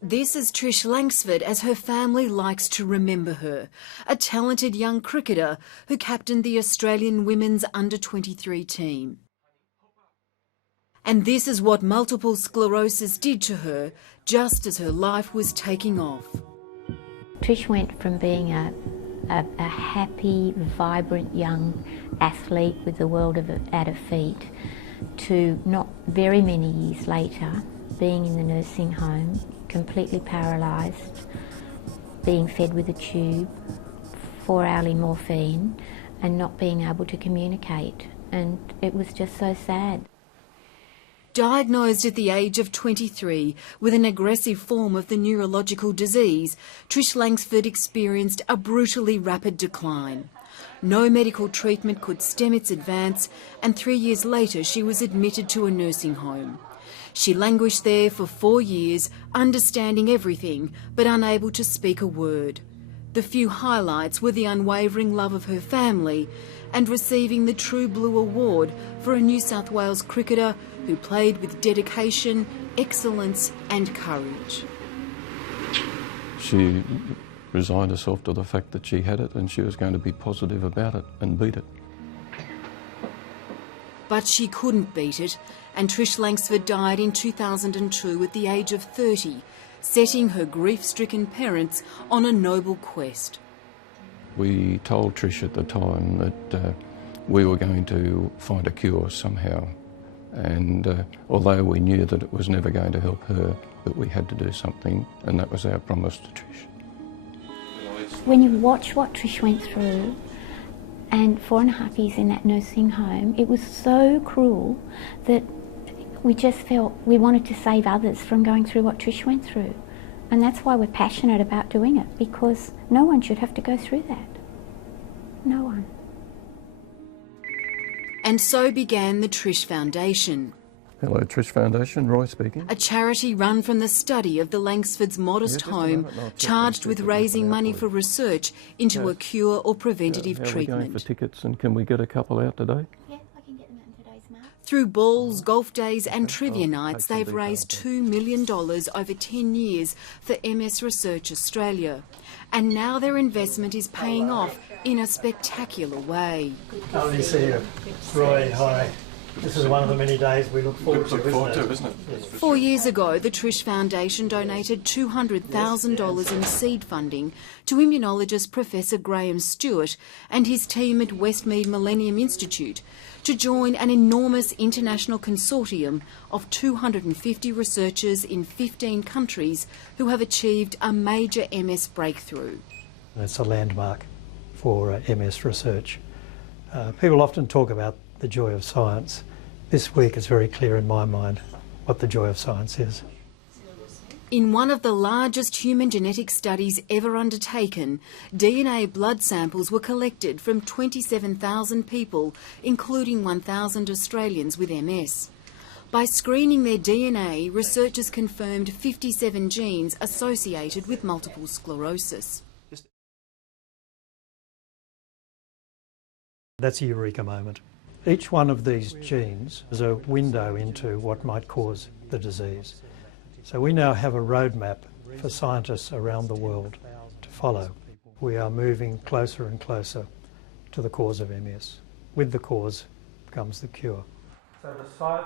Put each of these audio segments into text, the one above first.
This is Trish Langsford, as her family likes to remember her, a talented young cricketer who captained the Australian women's under-23 team. And this is what multiple sclerosis did to her, just as her life was taking off. Trish went from being a happy, vibrant young athlete with the world at her feet to not very many years later being in the nursing home, completely paralysed, being fed with a tube, 4-hourly morphine, and not being able to communicate. And it was just so sad. Diagnosed at the age of 23 with an aggressive form of the neurological disease, Trish Langsford experienced a brutally rapid decline. No medical treatment could stem its advance, and 3 years later she was admitted to a nursing home. She languished there for 4 years, understanding everything but unable to speak a word. The few highlights were the unwavering love of her family and receiving the True Blue Award for a New South Wales cricketer who played with dedication, excellence and courage. She resigned herself to the fact that she had it and she was going to be positive about it and beat it. But she couldn't beat it, and Trish Langsford died in 2002 at the age of 30, setting her grief-stricken parents on a noble quest. We told Trish at the time that we were going to find a cure somehow, and although we knew that it was never going to help her, that we had to do something, and that was our promise to Trish. When you watch what Trish went through, and 4.5 years in that nursing home, it was so cruel that we just felt we wanted to save others from going through what Trish went through. And that's why we're passionate about doing it, because no one should have to go through that. No one. And so began the Trish Foundation. Hello, Trish Foundation, Roy speaking. A charity run from the study of the Langsfords' modest home, charged with raising money for research into a cure or preventative treatment. We're going for tickets, and can we get a couple out today? Yeah, I can get them out in today's mail. Through balls, golf days and trivia nights, they've raised $2 million over 10 years for MS Research Australia. And now their investment is paying off in a spectacular way. Lovely to see you. Roy, hi. This is one of the many days we look forward to, isn't it? Yes. 4 years ago, the Trish Foundation donated $200,000 in seed funding to immunologist Professor Graham Stewart and his team at Westmead Millennium Institute to join an enormous international consortium of 250 researchers in 15 countries who have achieved a major MS breakthrough. It's a landmark for MS research. People often talk about the joy of science. This week is very clear in my mind what the joy of science is. In one of the largest human genetic studies ever undertaken, DNA blood samples were collected from 27,000 people, including 1,000 Australians with MS. By screening their DNA, researchers confirmed 57 genes associated with multiple sclerosis. That's a eureka moment. Each one of these genes is a window into what might cause the disease. So we now have a roadmap for scientists around the world to follow. We are moving closer and closer to the cause of MS. With the cause comes the cure.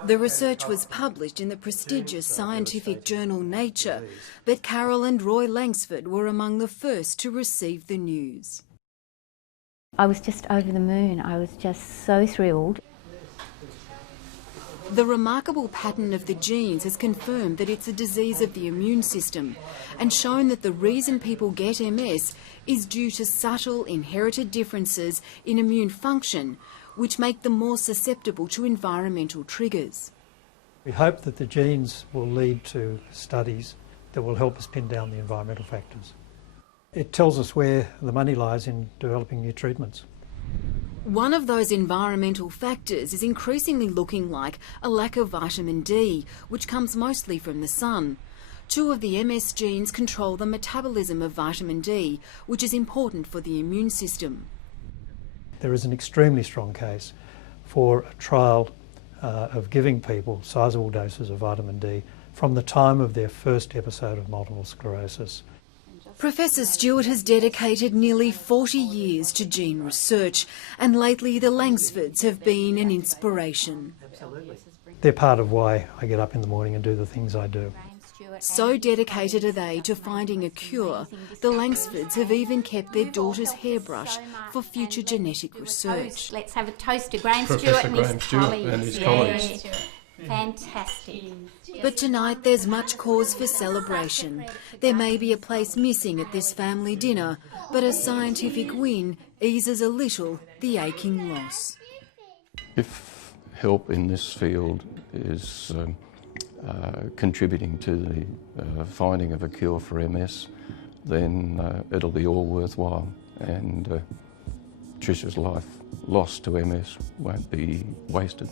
The research was published in the prestigious scientific journal Nature, but Carol and Roy Langsford were among the first to receive the news. I was just over the moon. I was just so thrilled. The remarkable pattern of the genes has confirmed that it's a disease of the immune system and shown that the reason people get MS is due to subtle inherited differences in immune function, which make them more susceptible to environmental triggers. We hope that the genes will lead to studies that will help us pin down the environmental factors. It tells us where the money lies in developing new treatments. One of those environmental factors is increasingly looking like a lack of vitamin D, which comes mostly from the sun. 2 of the MS genes control the metabolism of vitamin D, which is important for the immune system. There is an extremely strong case for a trial of giving people sizable doses of vitamin D from the time of their first episode of multiple sclerosis. Professor Stewart has dedicated nearly 40 years to gene research, and lately the Langsfords have been an inspiration. They're part of why I get up in the morning and do the things I do. So dedicated are they to finding a cure, the Langsfords have even kept their daughter's hairbrush for future genetic research. Let's have a toast to Graham Professor Stewart Graham Stewart and his colleagues. Fantastic. But tonight there's much cause for celebration. There may be a place missing at this family dinner, but a scientific win eases a little the aching loss. If help in this field is contributing to the finding of a cure for MS, then it'll be all worthwhile, and Trisha's life lost to MS won't be wasted.